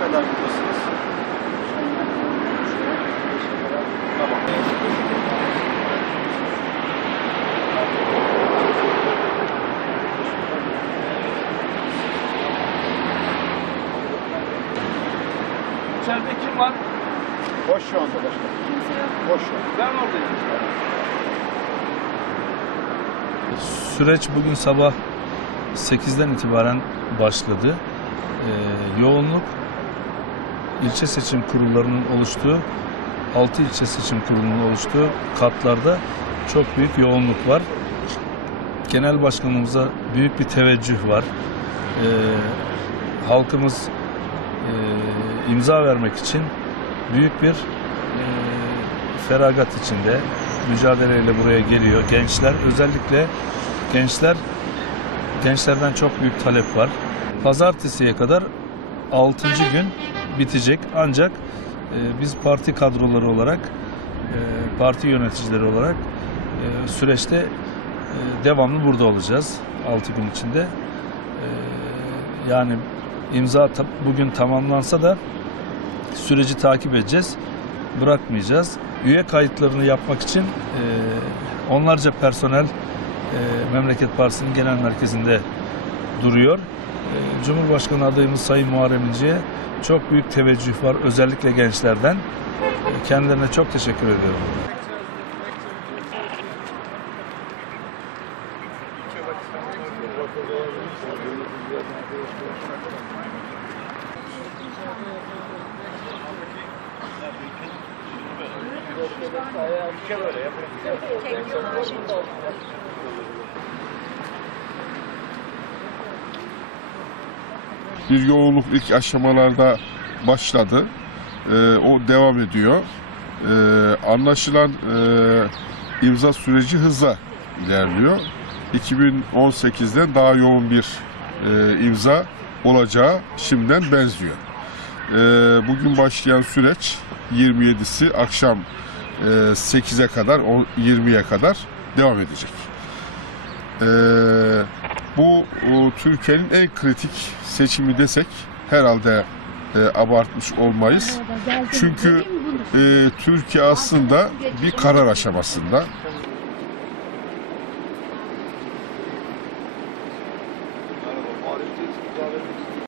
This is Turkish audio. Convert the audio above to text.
kadar buradasınız? Tamam. İçeride kim var? Boş şu anda başkanım. Boş şu an. Ben oradayım. Süreç bugün sabah 8'den itibaren başladı. Ee, yoğunluk ilçe seçim kurullarının oluştuğu 6 ilçe seçim kurulunun oluştuğu katlarda çok büyük yoğunluk var. Genel başkanımıza büyük bir teveccüh var. Ee, halkımız e, imza vermek için büyük bir e, feragat içinde mücadeleyle buraya geliyor. Gençler özellikle gençler gençlerden çok büyük talep var. Pazartesiye kadar 6. gün bitecek ancak e, biz parti kadroları olarak e, parti yöneticileri olarak e, süreçte e, devamlı burada olacağız 6 gün içinde. E, yani imza ta- bugün tamamlansa da süreci takip edeceğiz. Bırakmayacağız. Üye kayıtlarını yapmak için e, onlarca personel e, Memleket Partisi'nin genel merkezinde duruyor. E, Cumhurbaşkanı adayımız Sayın Muharrem İnce'ye çok büyük teveccüh var özellikle gençlerden. Kendilerine çok teşekkür ediyorum. Bir yoğunluk ilk aşamalarda başladı. Ee, o devam ediyor. Ee, anlaşılan e, imza süreci hızla ilerliyor. 2018'den daha yoğun bir e, imza olacağı şimdiden benziyor. Ee, bugün başlayan süreç 27'si akşam e, 8'e kadar, o 20'ye kadar devam edecek. Ee, bu o, Türkiye'nin en kritik seçimi desek herhalde e, abartmış olmayız. Çünkü e, Türkiye aslında bir karar aşamasında.